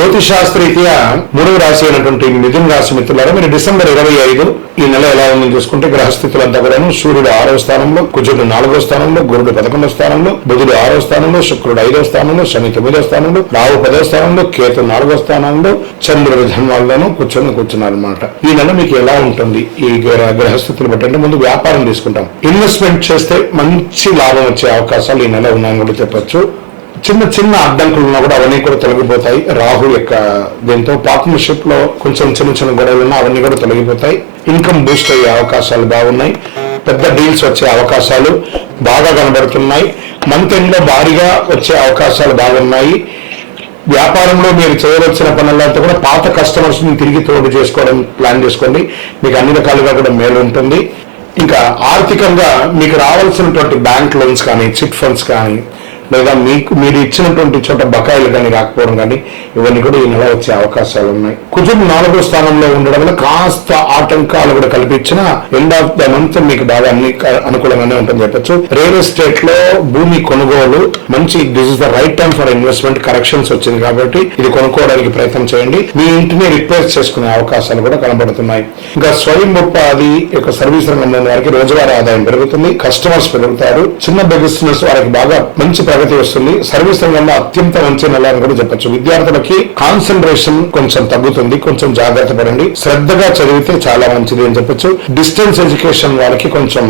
జ్యోతిషాస్త్రరీత్యా 3వ రాశి అయినటువంటి మిథున రాశి మిత్రులారా, మీరు డిసెంబర్ 25 ఈ నెల ఎలా ఉందని చూసుకుంటే గ్రహస్థితులంతా కూడాను సూర్యుడు 6వ స్థానంలో, కుజుడు 4వ స్థానంలో, గురుడు 11వ స్థానంలో, బుధుడు 6వ స్థానంలో, శుక్రుడు 5వ స్థానంలో, శని 9వ స్థానంలో, రాహు 10వ స్థానంలో, కేతు 4వ స్థానంలో, చంద్రుడు ధన్వాల్లోనూ కూర్చున్నారు అనమాట. ఈ నెల మీకు ఎలా ఉంటుంది ఈ గ్రహస్థితులు బట్టి అంటే ముందు వ్యాపారం తీసుకుంటాం. ఇన్వెస్ట్మెంట్ చేస్తే మంచి లాభం వచ్చే అవకాశాలు ఈ నెల ఉన్నాయని కూడా చెప్పొచ్చు. చిన్న చిన్న అడ్డంకులు ఉన్నా కూడా అవన్నీ కూడా తొలగిపోతాయి. రాహు యొక్క దీంతో పార్ట్నర్షిప్ లో కొంచెం చిన్న చిన్న గొడవలు ఉన్నా అవన్నీ కూడా తొలగిపోతాయి. ఇన్కమ్ బూస్ట్ అయ్యే అవకాశాలు బాగున్నాయి. పెద్ద డీల్స్ వచ్చే అవకాశాలు బాగా కనబడుతున్నాయి. మంత్ ఎండ్ లో భారీగా వచ్చే అవకాశాలు బాగున్నాయి. వ్యాపారంలో మీరు చేయవలసిన పనులంతా కూడా పాత కస్టమర్స్ ని తిరిగి తోడు చేసుకోవడం ప్లాన్ చేసుకోండి. మీకు అన్ని రకాలుగా కూడా మేలు ఉంటుంది. ఇంకా ఆర్థికంగా మీకు రావాల్సినటువంటి బ్యాంక్ లోన్స్ కానీ, చిట్ ఫండ్స్ కానీ, లేదా మీరు ఇచ్చినటువంటి చోట బకాయిలు కానీ రాకపోవడం కానీ ఇవన్నీ కూడా ఈ నెల వచ్చే అవకాశాలు ఉన్నాయి. కుజుడు 4వ స్థానంలో ఉండడం వల్ల కాస్త ఆటంకాలు కూడా కల్పించిన ఎండ్ ఆఫ్ ద మంత్ మీకు బాగా అన్ని అనుకూలంగానే ఉంటుంది చెప్పచ్చు. రియల్ ఎస్టేట్ లో భూమి కొనుగోలు మంచి, this is the right time for investment. Corrections వచ్చింది కాబట్టి ఇది కొనుక్కోవడానికి ప్రయత్నం చేయండి. మీ ఇంటిని రిపేర్ చేసుకునే అవకాశాలు కూడా కనబడుతున్నాయి. ఇంకా స్వయం ఉపాధి యొక్క సర్వీస్ రంగంలో వారికి రోజువారీ ఆదాయం పెరుగుతుంది. కస్టమర్స్ పెరుగుతారు. చిన్న బిజినెస్ వారికి బాగా మంచి ప్రగతి వస్తుంది. సర్వీస్ రంగంలో అత్యంత మంచి నెల అని కూడా చెప్పచ్చు. విద్యార్థులకి కాన్సన్ట్రేషన్ కొంచెం తగ్గుతుంది. కొంచెం జాగ్రత్త పడండి. శ్రద్ధగా చదివితే చాలా మంచిది అని చెప్పొచ్చు. డిస్టెన్స్ ఎడ్యుకేషన్ వారికి కొంచెం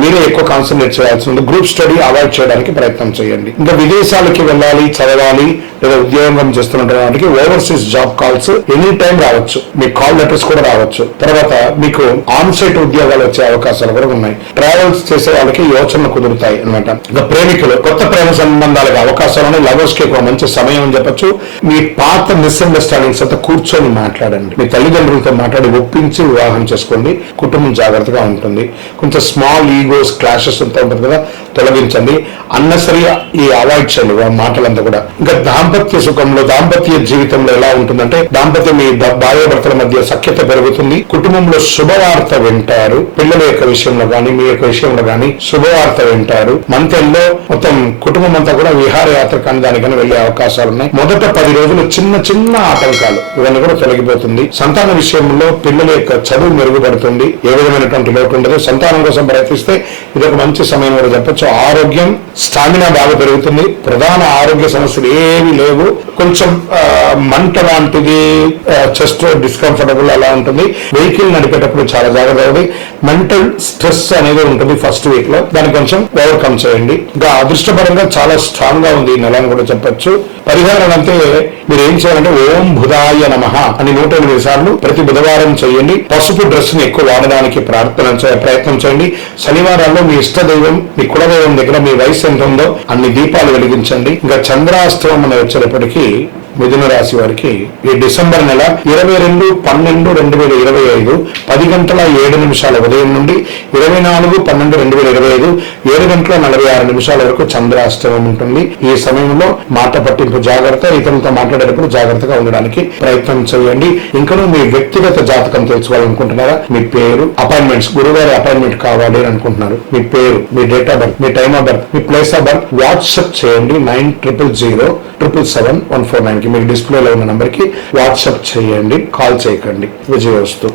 మీరే ఎక్కువ కాన్సన్ట్రేట్ చేయాల్సి ఉంది. గ్రూప్ స్టడీ అవాయిడ్ చేయడానికి ప్రయత్నం చేయండి. ఇంకా విదేశాలకి వెళ్ళాలి, చదవాలి లేదా ఉద్యోగం చేస్తున్న వాటికి overseas job calls any time రావచ్చు. మీకు కాల్ లెటర్స్ కూడా రావచ్చు. తర్వాత మీకు ఆన్ సైట్ ఉద్యోగాలు వచ్చే అవకాశాలు కూడా ఉన్నాయి. ట్రావెల్స్ చేసే వాళ్ళకి యోచనలు కుదురుతాయి అనమాట. ఇంకా ప్రేమికులు కొత్త ప్రేమ సంబంధాలకు అవకాశాలను, లవర్స్ కి ఒక మంచి సమయం అని చెప్పొచ్చు. మీ పాత మిస్అండర్స్టాండింగ్స్ అంతా కూర్చొని మాట్లాడండి. మీ తల్లిదండ్రులతో మాట్లాడి ఒప్పించి వివాహం చేసుకోండి. కుటుంబం జాగ్రత్తగా ఉంటుంది. కొంచెం స్మాల్ ఈగోస్, క్లాషెస్ అంతా ఉంటుంది కదా, తొలగించండి. అన్నసరి ఈ అవాయిడ్ చేయండి మాటలంతా కూడా. ఇంకా దాంపత్య సుఖంలో, దాంపత్య జీవితంలో ఎలా ఉంటుందంటే దాంపత్యం మీ భార్యాభర్తల మధ్య సఖ్యత పెరుగుతుంది. కుటుంబంలో శుభవార్త వింటారు. పిల్లల యొక్క విషయంలో కానీ, మీ యొక్క విషయంలో కానీ శుభవార్త వింటారు. మంత్యంలో మొత్తం కుటుంబం అంతా కూడా విహారయాత్ర కానీ దానికన్నా వెళ్లే అవకాశాలు ఉన్నాయి. మొదట 10 రోజులు చిన్న చిన్న ఆటంకాలు ఇవన్నీ కూడా తొలగిపోతుంది. సంతాన విషయంలో పిల్లల యొక్క చదువు మెరుగుపడుతుంది. ఏ విధమైనటువంటి లోటు ఉండదు. సంతానం కోసం ప్రయత్నిస్తే ఇది ఒక మంచి సమయం కూడా చెప్పొచ్చు. ఆరోగ్యం, స్టామినా బాగా పెరుగుతుంది. ప్రధాన ఆరోగ్య సమస్యలు ఏవి లేవు. కొంచెం మంట లాంటిది, చెస్ట్ డిస్కంఫర్టబుల్ అలా ఉంటుంది. వెహికల్ నడిపేటప్పుడు చాలా జాగ్రత్త ఉంది. మెంటల్ స్ట్రెస్ అనేది ఉంటుంది ఫస్ట్ వీక్ లో. దాన్ని కొంచెం ఓవర్కమ్ చేయండి. ఇంకా అదృష్టపరంగా చాలా స్ట్రాంగ్ గా ఉంది ఈ నెల అని కూడా చెప్పొచ్చు. పరిహారం అంటే మీరు ఏం చేయాలంటే ఓం బుధాయ నమః అని 108 సార్లు ప్రతి బుధవారం చేయండి. పసుపు డ్రెస్ ని ఎక్కువ వాడడానికి ప్రయత్నం చేయండి. శనివారాల్లో మీ ఇష్ట దైవం, మీ కులదైవం దగ్గర మీ వయసు ఎంత ఉందో అన్ని దీపాలు వెలిగించండి. ఇంకా చంద్రాష్టమం అని వచ్చేటప్పటికీ మిథున రాశి వారికి ఈ డిసెంబర్ నెల 22/12/2025 10:07 ఉదయం నుండి 24/12/2025 7:46 వరకు చంద్రాష్టమం ఉంటుంది. ఈ సమయంలో మాట పట్టింపు జాగ్రత్త. ఇతరులతో మాట్లాడేటప్పుడు జాగ్రత్తగా ఉండడానికి ప్రయత్నం చేయండి. ఇంకా మీ వ్యక్తిగత జాతకం తెలుసుకోవాలనుకుంటున్నారా? మీ పేరు, అపాయింట్మెంట్స్, గురుగారి అపాయింట్మెంట్ కావాలి అని అనుకుంటున్నారు, మీ పేరు, మీ డేట్ ఆఫ్ బర్త్, మీ టైమ్ ఆఫ్ బర్త్, మీ ప్లేస్ ఆఫ్ బర్త్ వాట్సాప్ చేయండి. 9000077149 మీకు డిస్ప్లేలో ఉన్న నంబర్ కి వాట్సాప్ చేయండి. కాల్ చేయకండి. విజయవస్తు.